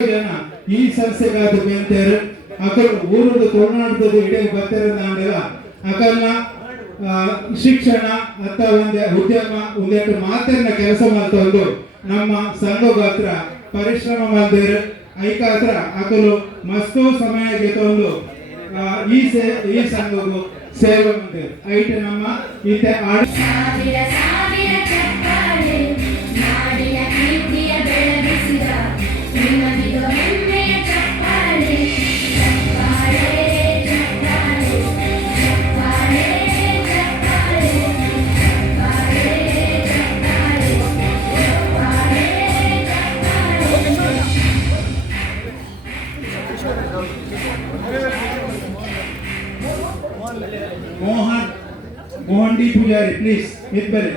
ಜನ ಈ ಸಂಸ್ಥೆಗಾದ ಬೆಂತೇರು ಅಕಲ್ ಊರದ ಕೊರ್ನಾಟಕದ ಇಡೀ ಬರ್ತಿರೋದಾಂಡಲ ಅಕಲ್ನ ಶಿಕ್ಷಣ ಅಥವಾ ಒಂದು ಉದ್ಯಮ ಒಂದೆರಡು ಮಾತನ್ನ ಕೆಲಸ ಮಾಡ್ಕೊಂಡು ನಮ್ಮ ಸಂಘದ ಹತ್ರ ಪರಿಶ್ರಮ ಮಾಡಿದ್ರು ಐಕ ಹತ್ರ ಅಕಲು ಮಸ್ತು ಸಮಯ ಗೆತ್ತೊಂದು ಈ ಸಂಘವು ಸೇವೆ ಮಾಡ್ತಾರೆ ಐಟ ನಮ್ಮ ಈತೆ मोहन डी पुजारी प्लीज इतबरे